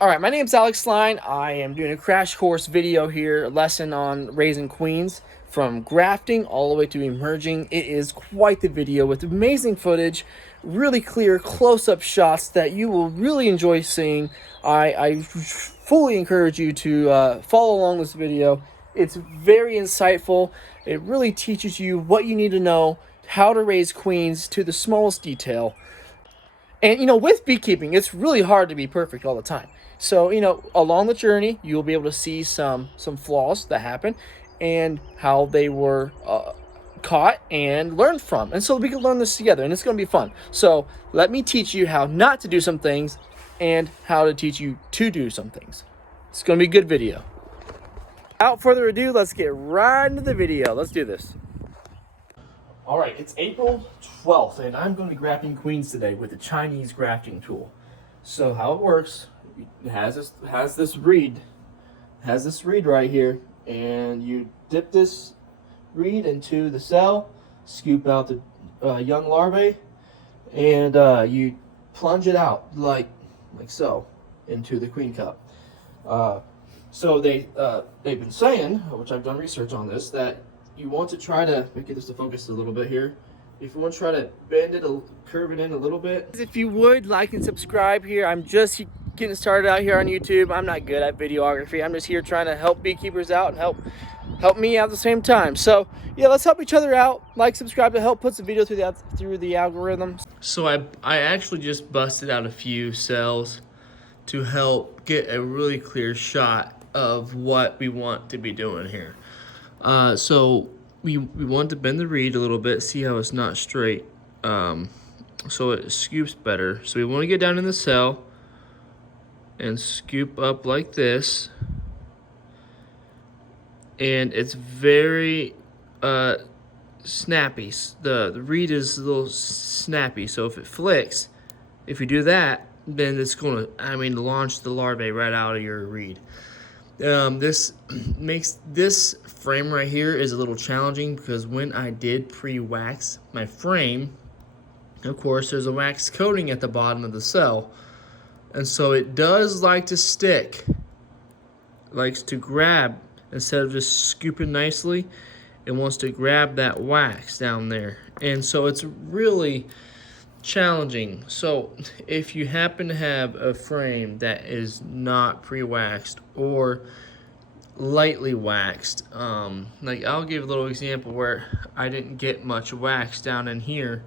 All right, my name's Alex Line. I am doing a crash course video here, a lesson on raising queens from grafting all the way to emerging. It is quite the video with amazing footage, really clear close-up shots that you will really enjoy seeing. I fully encourage you to follow along this video. It's very insightful. It really teaches you what you need to know, how to raise queens to the smallest detail. And, with beekeeping, it's really hard to be perfect all the time. So, along the journey, you'll be able to see some flaws that happen and how they were caught and learned from. And so we can learn this together, and it's going to be fun. So let me teach you how not to do some things and how to teach you to do some things. It's going to be a good video. Without further ado, let's get right into the video. Let's do this. All right, it's April 12th, and I'm going to be grafting queens today with the Chinese grafting tool. So how it works, it has this reed right here, and you dip this reed into the cell, scoop out the young larvae, and you plunge it out like so into the queen cup. So they've been saying, which I've done research on this, that you want to try to get this to focus a little bit here. If you want to try to bend it, curve it in a little bit. If you would like and subscribe here, I'm just getting started out here on YouTube. I'm not good at videography. I'm just here trying to help beekeepers out and help me out at the same time. So yeah, let's help each other out. Like, subscribe to help put the video through the algorithms. So I actually just busted out a few cells to help get a really clear shot of what we want to be doing here. So we want to bend the reed a little bit, see how it's not straight, so it scoops better. So we want to get down in the cell and scoop up like this, and it's very snappy. The reed is a little snappy, so if it flicks, if you do that, then it's going to, launch the larvae right out of your reed. This makes this frame right here is a little challenging because when I did pre-wax my frame, of course there's a wax coating at the bottom of the cell, and so it does like to stick, likes to grab. Instead of just scooping nicely, it wants to grab that wax down there, and so it's really challenging. So if you happen to have a frame that is not pre-waxed or lightly waxed, like I'll give a little example where I didn't get much wax down in here,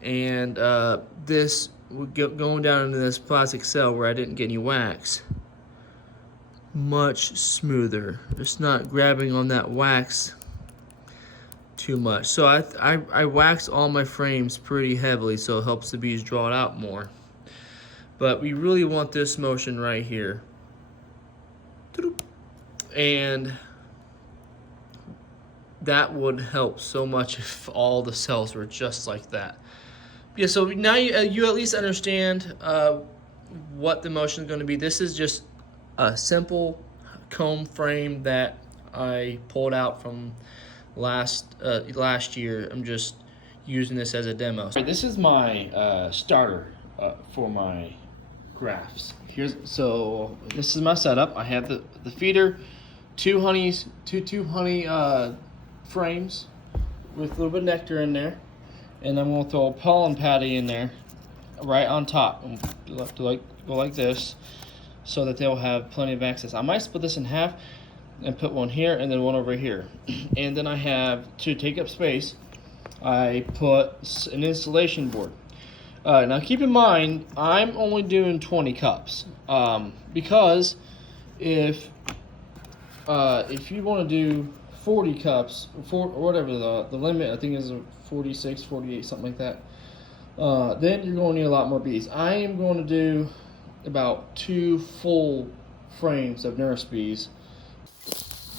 and this going down into this plastic cell where I didn't get any wax, much smoother. It's not grabbing on that wax too much. So I wax all my frames pretty heavily, so it helps the bees draw it out more. But we really want this motion right here, and that would help so much if all the cells were just like that. Yeah, so now you at least understand what the motion is going to be. This is just a simple comb frame that I pulled out from last year. I'm just using this as a demo. This is my starter for my grafts. So this is my setup. I have the feeder, two honey frames with a little bit of nectar in there, and I'm gonna throw a pollen patty in there right on top. You'll have to go like this so that they'll have plenty of access. I might split this in half and put one here and then one over here. And then I have, to take up space, I put an insulation board. Now keep in mind, I'm only doing 20 cups because if you want to do 40 cups, or whatever the limit, I think is 46, 48, something like that, then you're going to need a lot more bees. I am going to do about 2 full frames of nurse bees.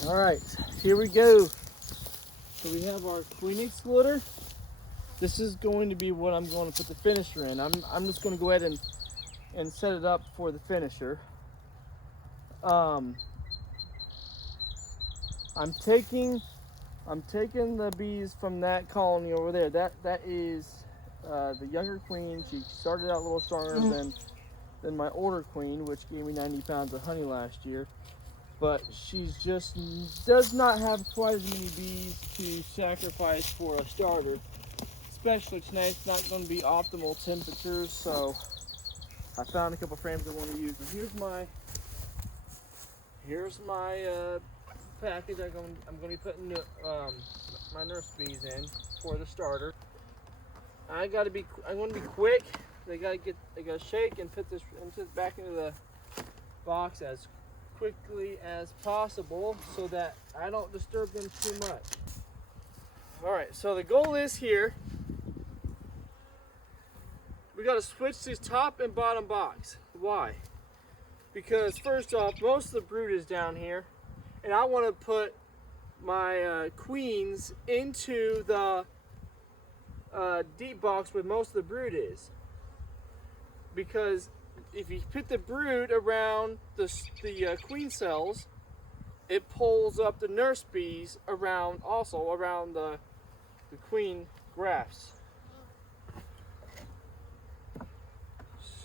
All right, here we go. So we have our queen excluder. This is going to be what I'm going to put the finisher in. I'm just going to go ahead and set it up for the finisher. I'm taking the bees from that colony over there. That is the younger queen. She started out a little stronger than my older queen, which gave me 90 pounds of honey last year. But she's just does not have quite as many bees to sacrifice for a starter. Especially tonight, it's not going to be optimal temperatures, so I found a couple frames I want to use. And here's my package I'm going to be putting my nurse bees in for the starter. I'm going to be quick. They gotta shake and put this back into the box as quickly as possible so that I don't disturb them too much. All right, so the goal is here. We got to switch these top and bottom box. Why? Because first off, most of the brood is down here, and I want to put my queens into the deep box where most of the brood is. Because if you put the brood around the queen cells, it pulls up the nurse bees around the queen grafts.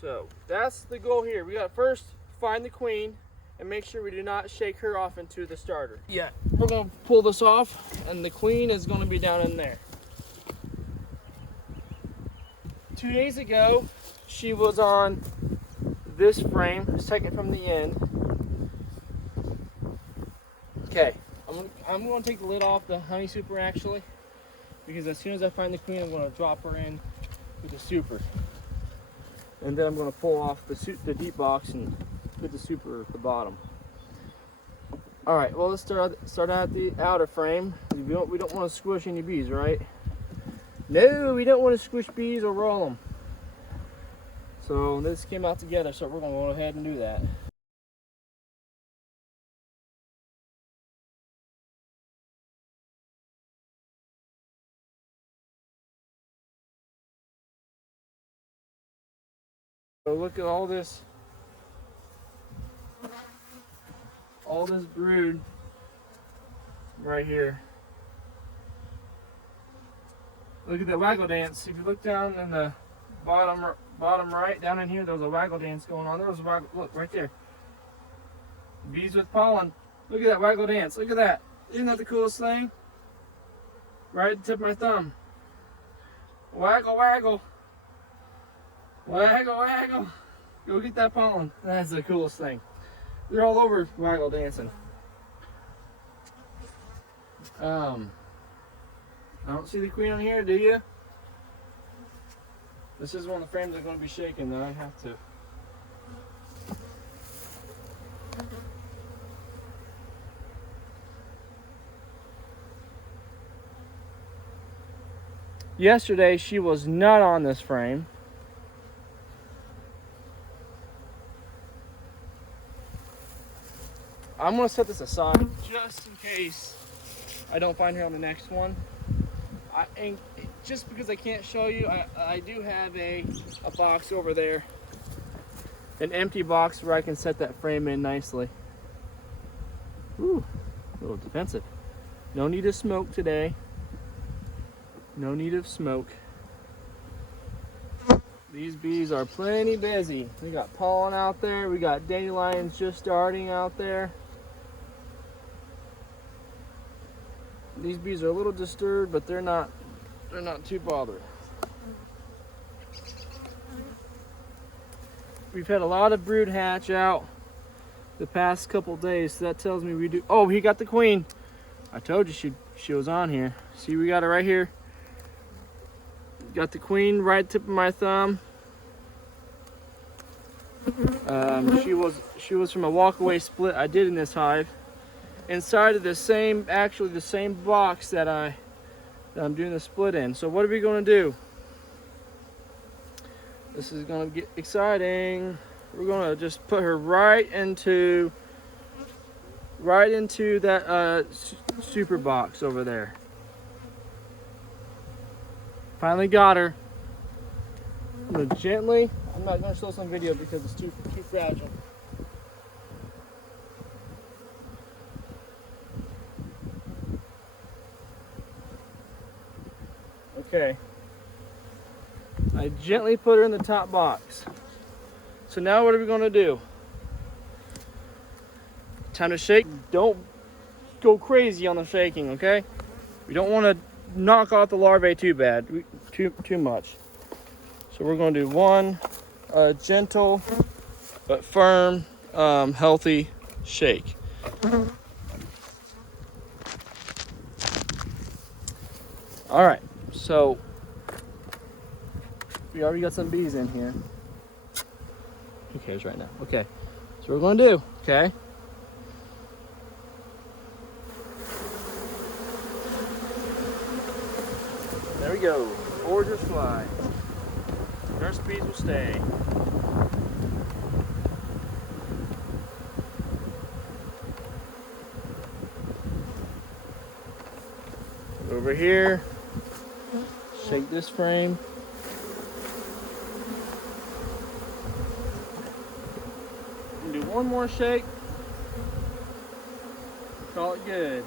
So that's the goal here. We got to first find the queen and make sure we do not shake her off into the starter. Yeah, we're going to pull this off, and the queen is going to be down in there. 2 days ago, she was on this frame, second from the end. Okay, I'm going to take the lid off the honey super actually, because as soon as I find the queen, I'm going to drop her in with the super. And then I'm going to pull off the deep box and put the super at the bottom. All right, well, let's start out the outer frame. We don't want to squish any bees, right? No, we don't want to squish bees or roll them. So this came out together, so we're going to go ahead and do that. So look at all this brood right here. Look at that waggle dance. If you look down in the bottom right, down in here, there was a waggle dance going on. There was a waggle, look right there. Bees with pollen. Look at that waggle dance. Look at that. Isn't that the coolest thing? Right at the tip of my thumb. Waggle, waggle. Waggle, waggle. Go get that pollen. That's the coolest thing. They're all over waggle dancing. I don't see the queen on here, do you? This is one of the frames I'm going to be shaking, though. I have to. Yesterday, she was not on this frame. I'm going to set this aside just in case I don't find her on the next one. And just because I can't show you, I do have a box over there. An empty box where I can set that frame in nicely. Ooh, a little defensive. No need of smoke today. No need of smoke. These bees are plenty busy. We got pollen out there. We got dandelions just starting out there. These bees are a little disturbed, but they're not too bothered. We've had a lot of brood hatch out the past couple days, so that tells me we do. Oh, he got the queen. I told you she was on here. See, we got her right here. Got the queen right tip of my thumb. She was from a walkaway split I did in this hive. Inside of the same box that I'm doing the split in. So what are we going to do? This is going to get exciting. We're going to just put her right into that super box over there. Finally got her. I'm going to gently. I'm not going to show this on video because it's too fragile. Okay. I gently put her in the top box. So now what are we gonna do? Time to shake. Don't go crazy on the shaking, okay? We don't want to knock off the larvae too bad, too much. So we're going to do one gentle but firm, healthy shake. All right, so we already got some bees in here. Who cares right now? Okay, so we're going to do, okay? There we go. Foragers fly. Nurse bees will stay. Over here. Shake this frame. And do one more shake. Call it good.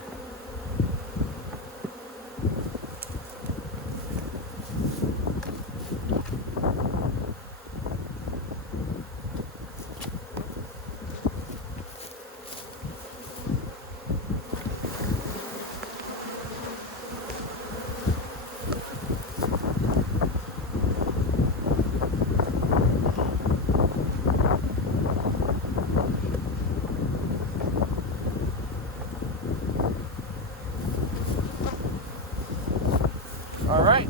All right.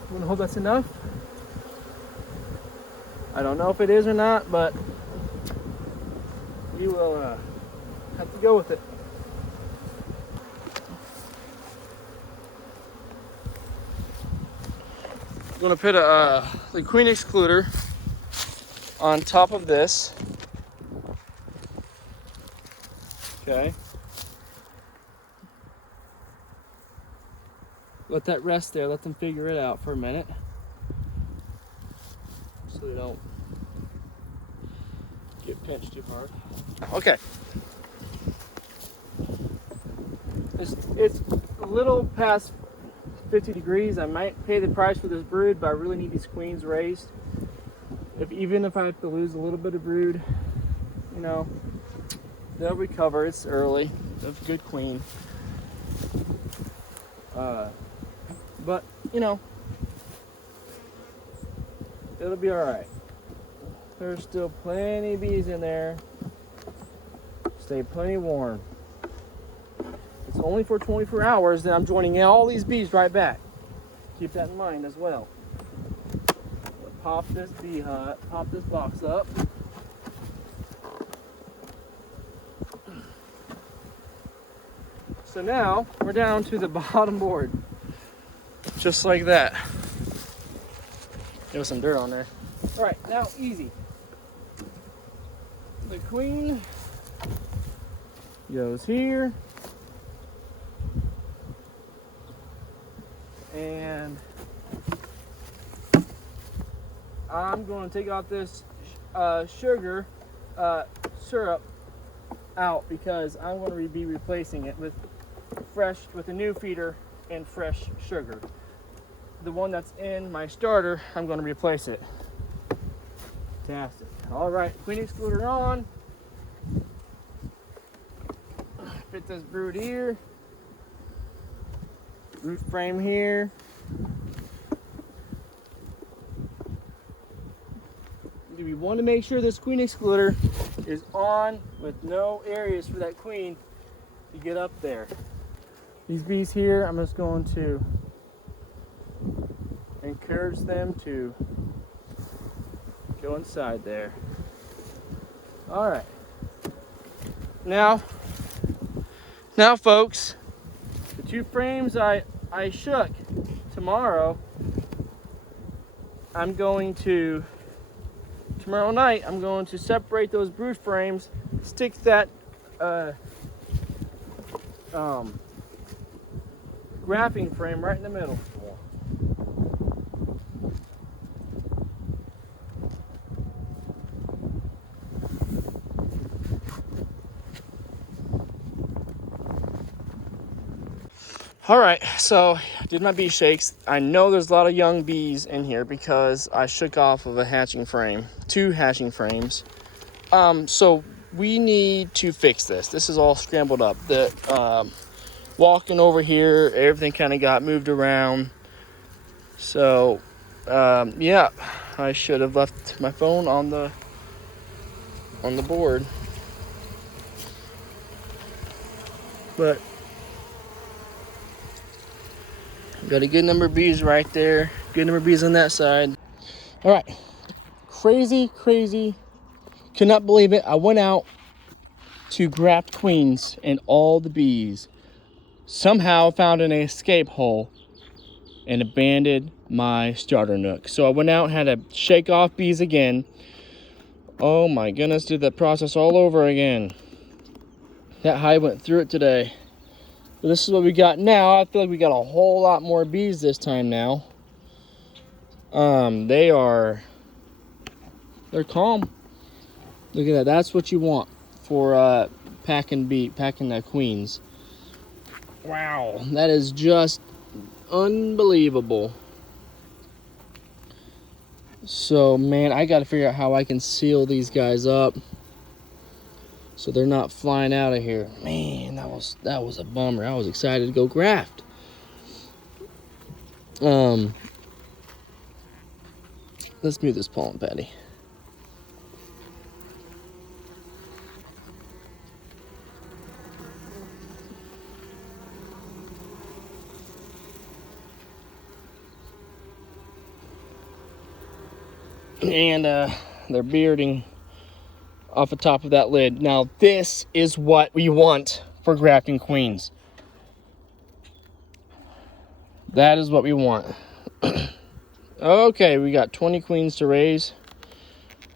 I'm gonna hope that's enough. I don't know if it is or not, but we will have to go with it. I'm gonna put the queen excluder on top of this. Okay. Let that rest there. Let them figure it out for a minute, so they don't get pinched too hard. Okay. It's a little past 50 degrees. I might pay the price for this brood, but I really need these queens raised. Even if I have to lose a little bit of brood, you know, they'll recover. It's early. That's a good queen. But, you know, it'll be all right. There's still plenty of bees in there. Stay plenty warm. It's only for 24 hours, then I'm joining all these bees right back. Keep that in mind as well. Pop this bee hut, pop this box up. So now we're down to the bottom board. Just like that. There was some dirt on there. All right, now easy. The queen goes here. And I'm going to take out this sugar syrup out because I'm going to be replacing it with a new feeder and fresh sugar. The one that's in my starter, I'm going to replace it. Fantastic. All right, queen excluder on. Fit this brood here. Brood frame here. We want to make sure this queen excluder is on with no areas for that queen to get up there. These bees here, I'm just going to encourage them to go inside there. All right. Now folks, the two frames I shook tomorrow, tomorrow night, I'm going to separate those brood frames, stick that grafting frame right in the middle. All right, so I did my bee shakes. I know there's a lot of young bees in here because I shook off of a hatching frame, 2 hatching frames. So we need to fix this. This is all scrambled up. Walking over here, everything kind of got moved around. So, yeah, I should have left my phone on the board. But got a good number of bees right there. Good number of bees on that side. All right, crazy. Cannot believe it. I went out to graft queens and all the bees somehow found an escape hole and abandoned my starter nook. So I went out and had to shake off bees again. Oh my goodness, did that process all over again. That hive went through it today. But this is what we got now. I feel like we got a whole lot more bees this time now. They're calm. Look at that. That's what you want for packing queens. Wow, that is just unbelievable. So man, I got to figure out how I can seal these guys up so they're not flying out of here. Man, that was a bummer. I was excited to go graft. Let's move this pollen patty. And they're bearding off the top of that lid. Now this is what we want for grafting queens. That is what we want. Okay, we got 20 queens to raise,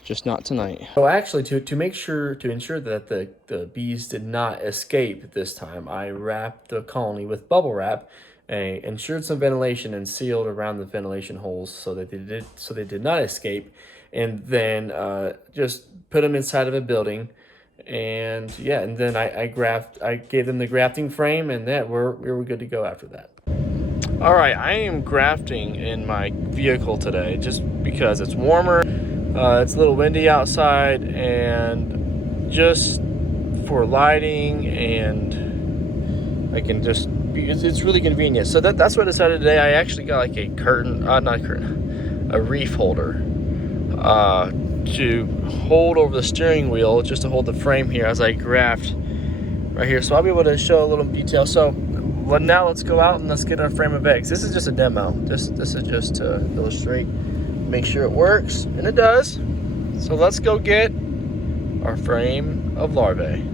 just not tonight. So actually, to ensure that the bees did not escape this time, I wrapped the colony with bubble wrap, ensured some ventilation, and sealed around the ventilation holes so that they did not escape, and then just put them inside of a building. And yeah, and then I gave them the grafting frame, and we were good to go after that. All right, I am grafting in my vehicle today just because it's warmer. It's a little windy outside, and just for lighting, and I can just it's really convenient. So that's what I decided today. I actually got like a a reef holder to hold over the steering wheel, just to hold the frame here as I graft right here. So I'll be able to show a little detail. So now let's go out and let's get our frame of eggs. This is just a demo. This is just to illustrate, make sure it works, and it does. So let's go get our frame of larvae.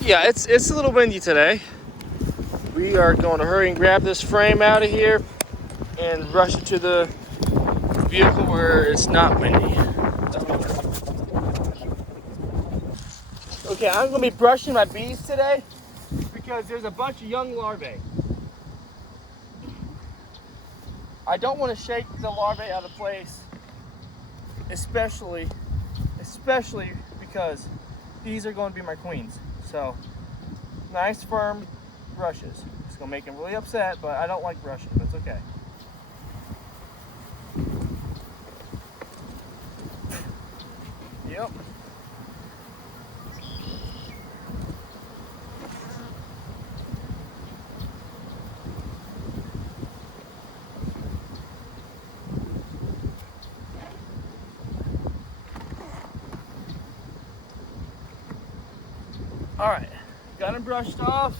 Yeah, it's a little windy today. We are going to hurry and grab this frame out of here and rush it to the vehicle where it's not windy. Okay, I'm going to be brushing my bees today because there's a bunch of young larvae. I don't want to shake the larvae out of place, especially because these are going to be my queens. So nice firm brushes. It's going to make them really upset, but I don't like brushing, but it's okay. Yep. All right, got them brushed off.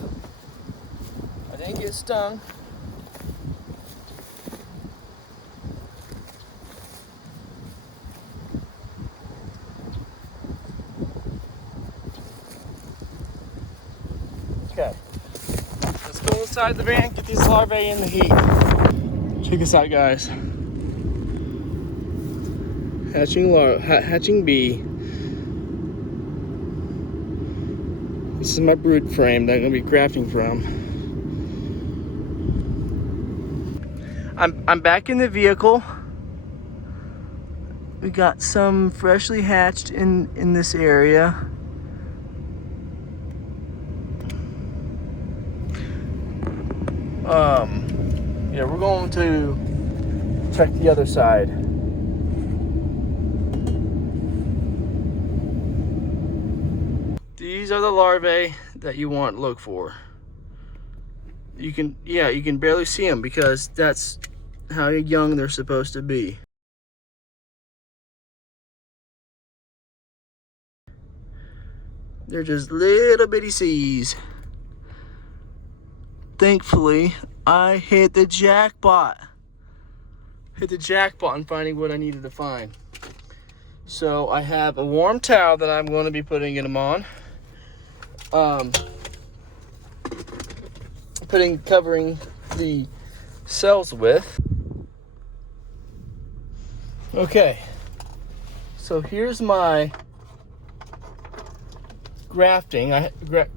I didn't get stung. Okay, let's go inside the van, get these larvae in the heat. Check this out, guys. Hatching bee. This is my brood frame that I'm gonna be grafting from. I'm back in the vehicle. We got some freshly hatched in this area. Yeah, we're going to check the other side. These are the larvae that you want to look for. You can barely see them because that's how young they're supposed to be. They're just little bitty seeds. Thankfully, I hit the jackpot. Hit the jackpot in finding what I needed to find. So I have a warm towel that I'm going to be putting them on. Covering the cells with. Okay, so here's my grafting.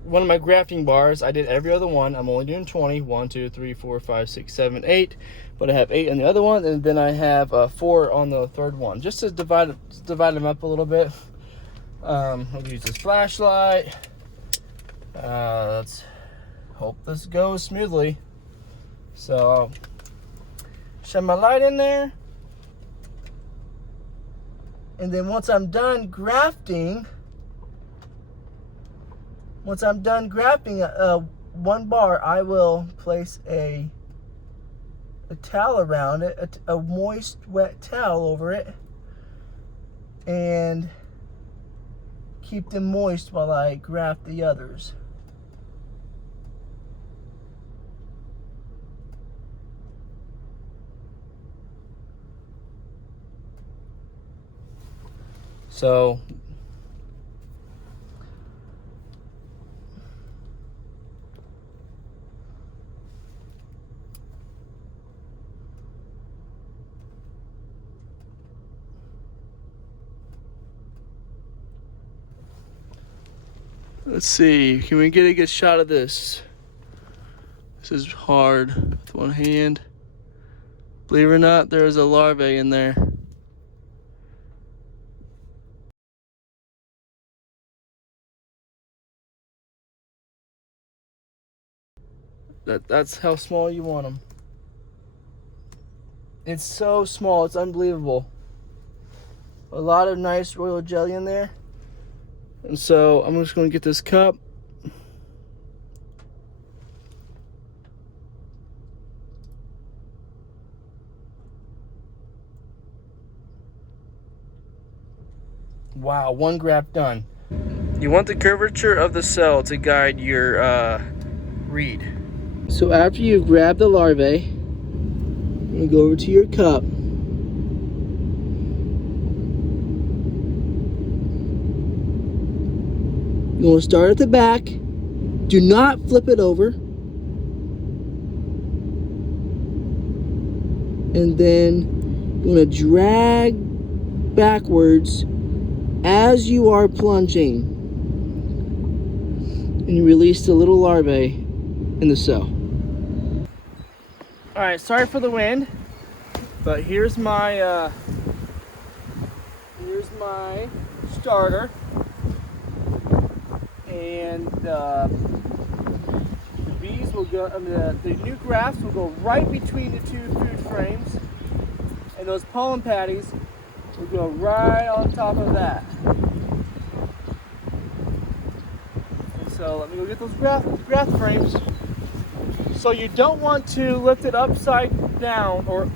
One of my grafting bars, I did every other one. I'm only doing 20. 1, 2, 3, 4, 5, 6, 7, 8. But I have 8 on the other one, and then I have 4 on the third one, just to divide them up a little bit. I'll use this flashlight. Let's hope this goes smoothly. So I'll shine my light in there, and then once I'm done grafting one bar, I will place a towel around it, a moist, wet towel over it, and keep them moist while I graft the others. So let's see, can we get a good shot of this? This is hard with one hand. Believe it or not, there's a larvae in there. That's how small you want them. It's so small, it's unbelievable. A lot of nice royal jelly in there. And so I'm just going to get this cup. Wow, one graft done. You want the curvature of the cell to guide your reed. So after you've grabbed the larvae, you go over to your cup. You want to start at the back. Do not flip it over. And then you want to drag backwards as you are plunging. And you release the little larvae in the cell. Alright, sorry for the wind, but here's my starter. And the bees will go, the new grafts will go right between the two food frames, and those pollen patties will go right on top of that. And so let me go get those graft frames. So you don't want to lift it upside down or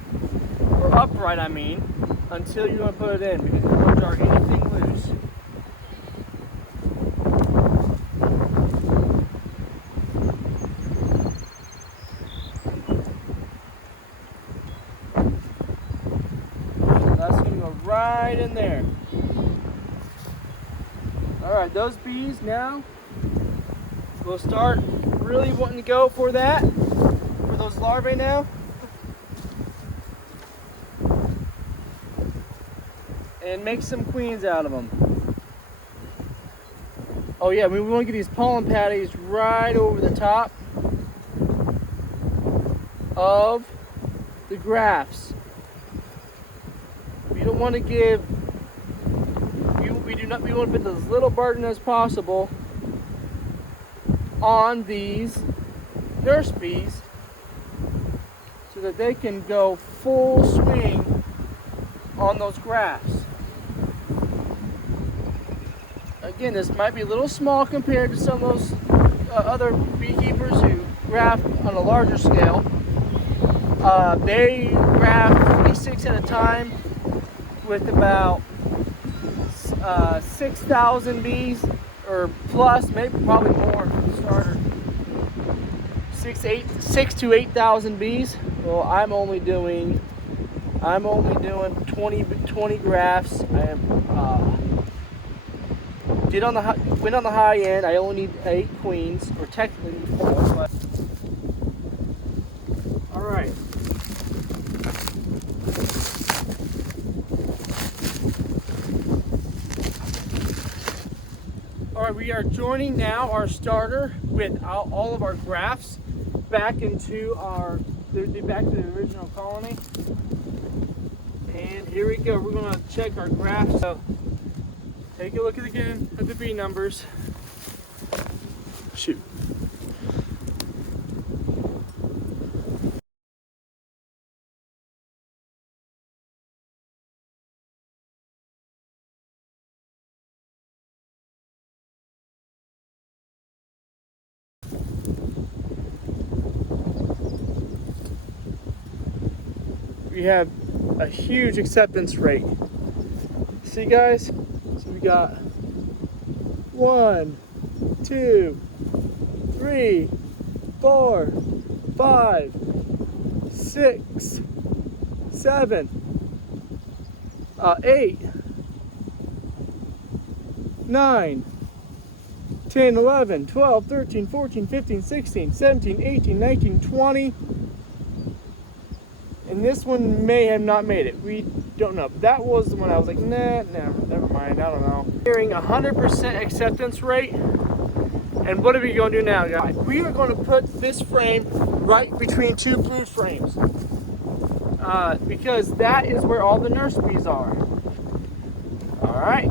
upright, I mean, until you're going to put it in, because you don't want to jar anything loose. Right in there. Alright, those bees now will start really wanting to go for those larvae now. And make some queens out of them. Oh yeah, we want to get these pollen patties right over the top of the grafts. We don't want to give, we want to put as little burden as possible on these nurse bees so that they can go full swing on those grafts. Again, this might be a little small compared to some of those other beekeepers who graft on a larger scale. They graft 26 at a time with about 6,000 bees or plus, maybe probably more for the starter. 6 to 8,000 bees. Well, I'm only doing 20 grafts. I am went on the high end. I only need 8 queens, or technically 4. But all right. All right, we are joining now our starter with all of our grafts back into back to the original colony. And here we go. We're going to check our grafts. So take a look again at the bee numbers. Shoot. We have a huge acceptance rate. See, guys? So we got 1, 2, 3, 4, 5, 6, 7, 8, 9, 10, 11, 12, 13, 14, 15, 16, 17, 18, 19, 20. And this one may have not made it. We don't know. But that was the one I was like, nah, never mind. I don't know. Hearing 100% acceptance rate. And what are we going to do now, guys? We are going to put this frame right between 2 brood frames. Because that is where all the nurse bees are. All right.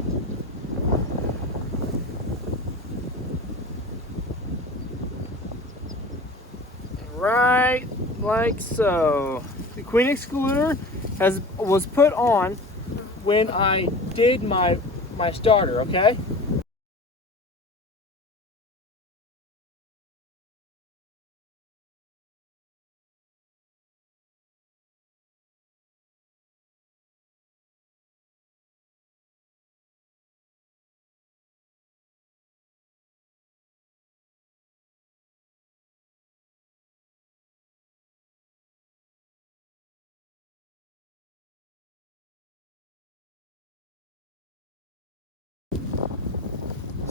Right like so. The queen excluder was put on when I did my starter, okay?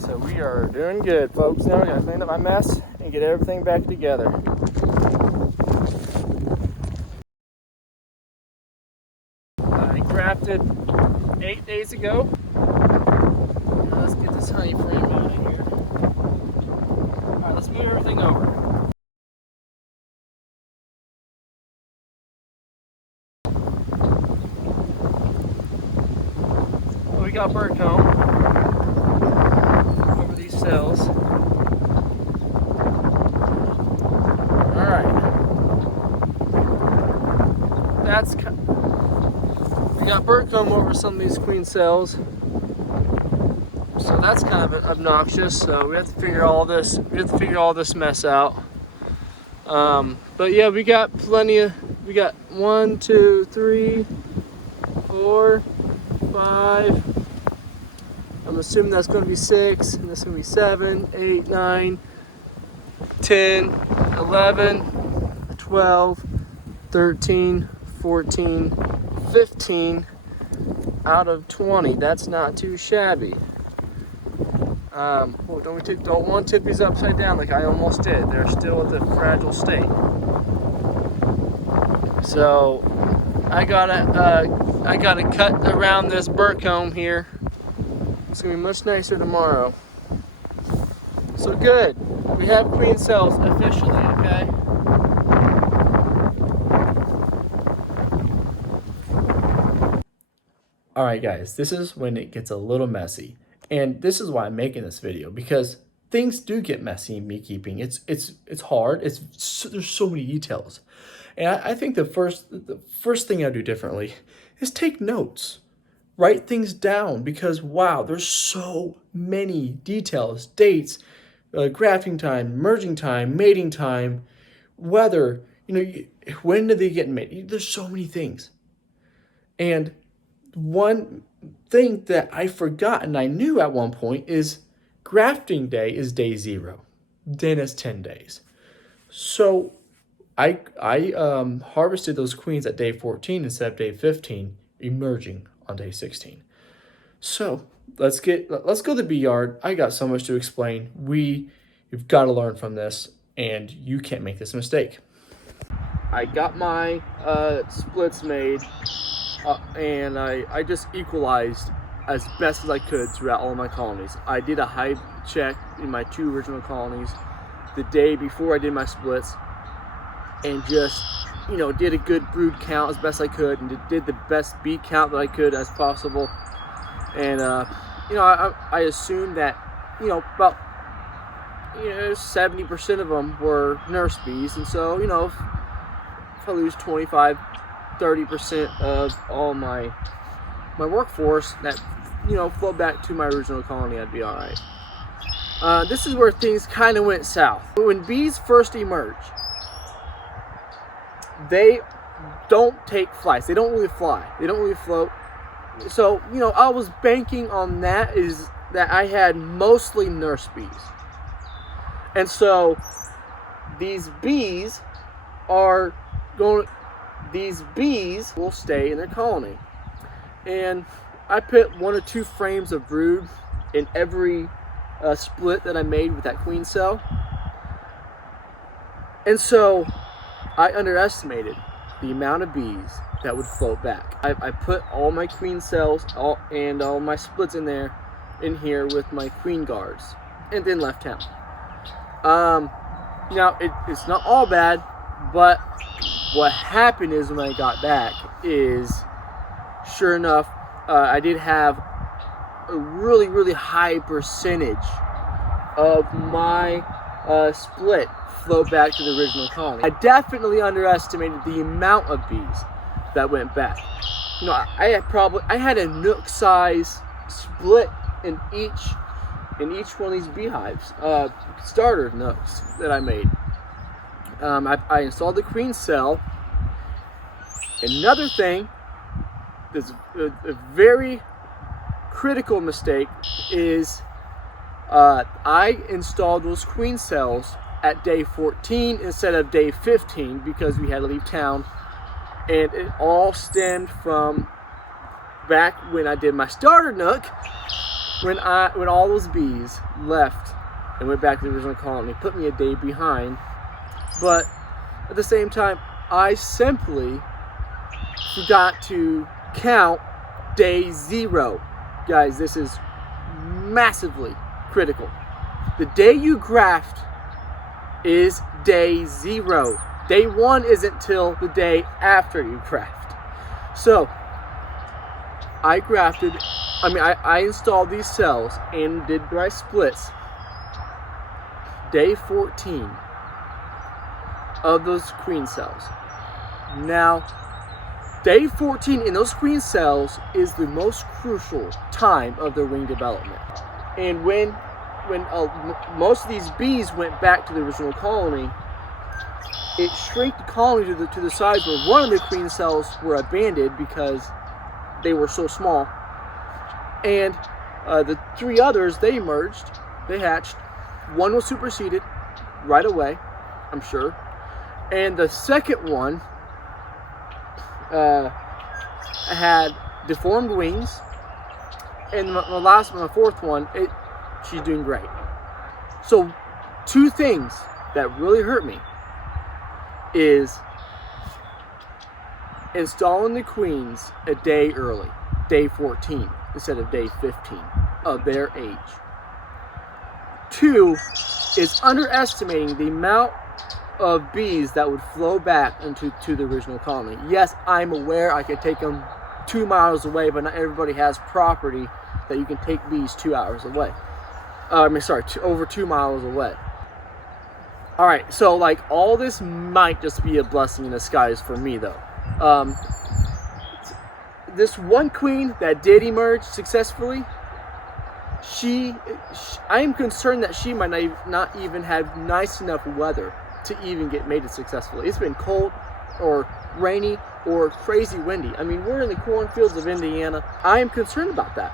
So we are doing good, folks. Now we gotta clean up my mess and get everything back together. I grafted 8 days ago. Now let's get this honey frame out of here. All right, let's move everything over. So we got bird comb over these cells. Alright. We got bird comb over some of these queen cells. So that's kind of obnoxious. So we have to figure all this mess out. But yeah, we got we got 1, 2, 3, 4, 5. I'm assuming that's going to be 6, and that's going to be 7, 8, 9, 10, 11, 12, 13, 14, 15 out of 20. That's not too shabby. Don't want to tip these upside down like I almost did. They're still at the fragile state. So I gotta cut around this bird comb here. It's gonna be much nicer tomorrow. So good. We have queen cells officially, okay? Alright guys, this is when it gets a little messy. And this is why I'm making this video, because things do get messy in beekeeping. It's hard. There's so many details, and I think the first thing I do differently is take notes, write things down, because wow, there's so many details, dates, grafting time, merging time, mating time, weather. When do they get made? There's so many things, and one thing that I forgot and I knew at one point is grafting day is day 0. Then it's 10 days. So I harvested those queens at day 14 instead of day 15, emerging on day 16. So let's go to the bee yard. I got so much to explain. You've got to learn from this, and you can't make this mistake. I got my splits made, and I just equalized as best as I could throughout all my colonies. I did a hive check in my 2 original colonies the day before I did my splits, and just did a good brood count as best I could, and did the best bee count that I could as possible. And I assumed that about 70% of them were nurse bees, and so if I lose 25-30% of all my workforce that flow back to my original colony, I'd be all right. This is where things kind of went south. When bees first emerge, they don't take flights. They don't really fly. They don't really float. So I was banking on that, is that I had mostly nurse bees, and so these bees will stay in their colony. And I put 1 or 2 frames of brood in every split that I made with that queen cell. And so I underestimated the amount of bees that would float back. I put all my queen cells and all my splits in here with my queen guards, and then left town. It's not all bad, but what happened is when I got back is, sure enough, I did have a really, really high percentage of my split flow back to the original colony. I definitely underestimated the amount of bees that went back. I had a nook size split in each one of these beehives, starter nooks that I made. I installed the queen cell. Another thing that's a very critical mistake is I installed those queen cells at day 14 instead of day 15 because we had to leave town, and it all stemmed from back when I did my starter nook, when all those bees left and went back to the original colony. Put me a day behind, but at the same time I simply forgot to count day 0. Guys, this is massively critical. The day you graft is day 0. Day 1 isn't till the day after you graft. So I installed these cells and did my splits day 14 of those queen cells. Now, day 14 in those queen cells is the most crucial time of their wing development. And when most of these bees went back to the original colony, it shrank the colony to the size where one of the queen cells were abandoned because they were so small. And the 3 others, they emerged, they hatched. 1 was superseded right away, I'm sure. And the second one had deformed wings. And the last one, the 4th one, she's doing great. So 2 things that really hurt me is installing the queens a day early, day 14, instead of day 15 of their age. 2 is underestimating the amount of bees that would flow back to the original colony. Yes, I'm aware I could take them 2 miles away, but not everybody has property that you can take bees 2 hours away. over 2 miles away. All right, so like all this might just be a blessing in disguise for me though. This one queen that did emerge successfully, I am concerned that she might not even have nice enough weather to even get mated successfully. It's been cold or rainy or crazy windy. I mean, we're in the cornfields of Indiana. I am concerned about that.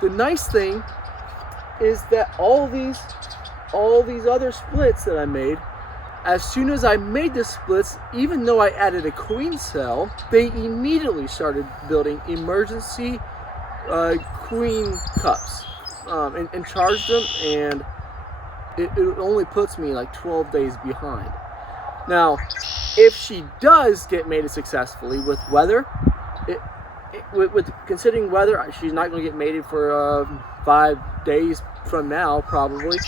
The nice thing is that all these other splits that I made, as soon as I made the splits, even though I added a queen cell, they immediately started building emergency queen cups and charged them, and it only puts me like 12 days behind. Now, if she does get mated successfully with weather, with considering weather, she's not going to get mated for 5 days from now probably,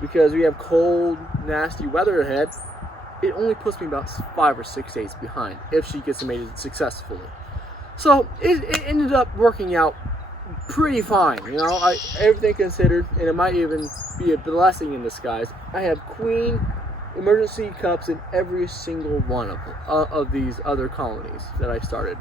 because we have cold, nasty weather ahead. It only puts me about 5 or 6 days behind if she gets mated successfully. So it ended up working out pretty fine, you know, everything considered, and it might even be a blessing in disguise. I have queen emergency cups in every single one of these other colonies that I started.